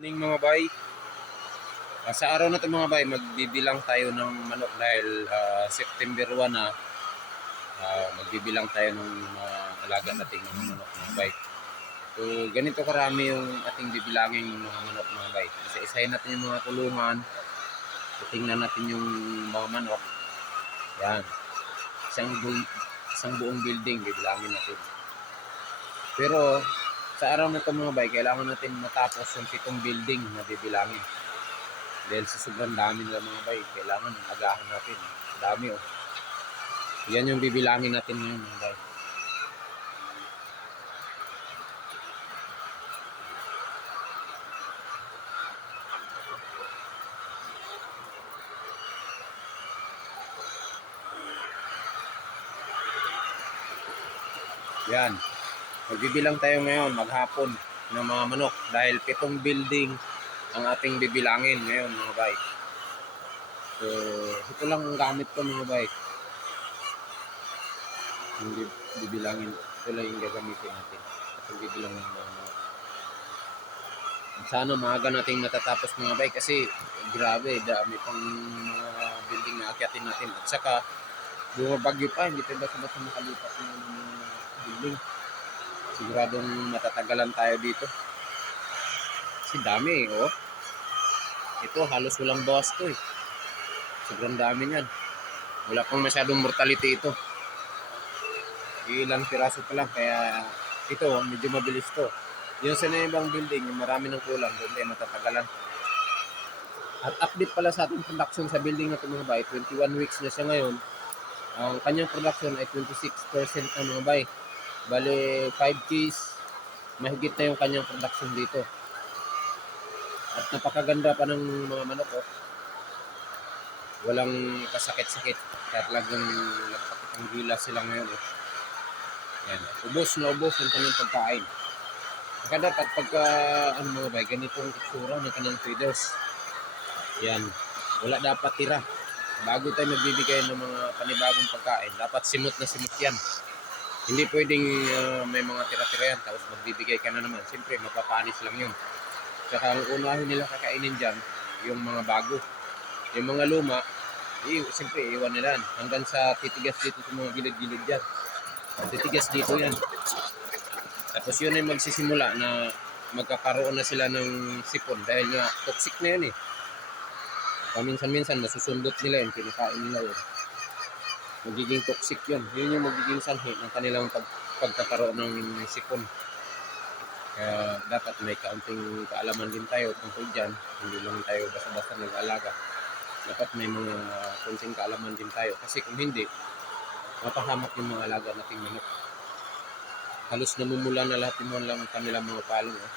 Morning mga bay. Ah, sa araw na ito mga bay, magbibilang tayo ng manok dahil ah, September 1 na ah, magbibilang tayo ng mga alaga nating mga manok mga bay. So, ganito karami yung ating bibilangin ng mga manok mga bay. Kasi isahin natin yung mga kulungan. Tingnan natin yung mga manok. Yan. Isang, bu- isang buong building bibilangin natin. Pero sa araw na ito mga bay, kailangan natin matapos yung pitong building na bibilangin. Dahil sa sobrang dami nila mga bay, kailangan agahan natin. Dami oh. Yan yung bibilangin natin ngayon mga bay. Yan. Magbibilang tayo ngayon, maghapon ng mga manok dahil pitong building ang ating bibilangin ngayon mga bay. So, ito lang ang gamit ko mga bay. Bib- bibilangin, ito lang yung gagamitin natin. Itong bibilang ng mga manok. Sana maaga nating matatapos mga bay kasi grabe, dami pang mga building na akyatin natin. At saka, bumabagyo pa, hindi tayo basta-basta makalipat ng building siguradong matatagalan tayo dito. Kasi dami eh, oh. Ito, halos walang bawas to eh. Sobrang dami niyan. Wala pang masyadong mortality ito. Ilang piraso pa lang, kaya ito, medyo mabilis to. Yung sa ibang building, yung marami ng kulang, doon tayo matatagalan. At update pala sa ating production sa building na ito mga bay, 21 weeks na siya ngayon. Ang kanyang production ay 26% na mga bay. Bale, 5 keys, mahigit na yung kanyang production dito. At napakaganda pa ng mga manok, oh. Walang kasakit-sakit. Kaya talagang nagpakitang gila sila ngayon, oh. Yan. Ubos na ubos yung kanyang pagkain. Kaya dapat pagka, ano mga bay, ganitong itsura ng kanyang feeders. Yan. Wala dapat tira. Bago tayo magbibigay ng mga panibagong pagkain, dapat simot na simot yan. Hindi pwedeng ah, may mga tira-tira yan tapos magbibigay ka na naman. Siyempre, mapapanis lang yun. Tsaka ang unahin nila kakainin dyan, yung mga bago. Yung mga luma, i siyempre, iwan nila. Hanggang sa titigas dito sa mga gilid-gilid dyan. Titigas dito yan. Tapos yun ay magsisimula na magkakaroon na sila ng sipon dahil nga toxic na yun eh. Paminsan-minsan nasusundot nila yun, kinakain nila yun magiging toxic yun. Yun yung magiging sanhi ng kanilang pag, pagkakaroon ng sipon. Kaya dapat may kaunting kaalaman din tayo tungkol dyan. Hindi lang tayo basta-basta nag-alaga. Dapat may mga kunting kaalaman din tayo. Kasi kung hindi, mapahamak yung mga alaga nating manok. Halos namumula na lahat yung mga lang kanilang mga palong. Eh.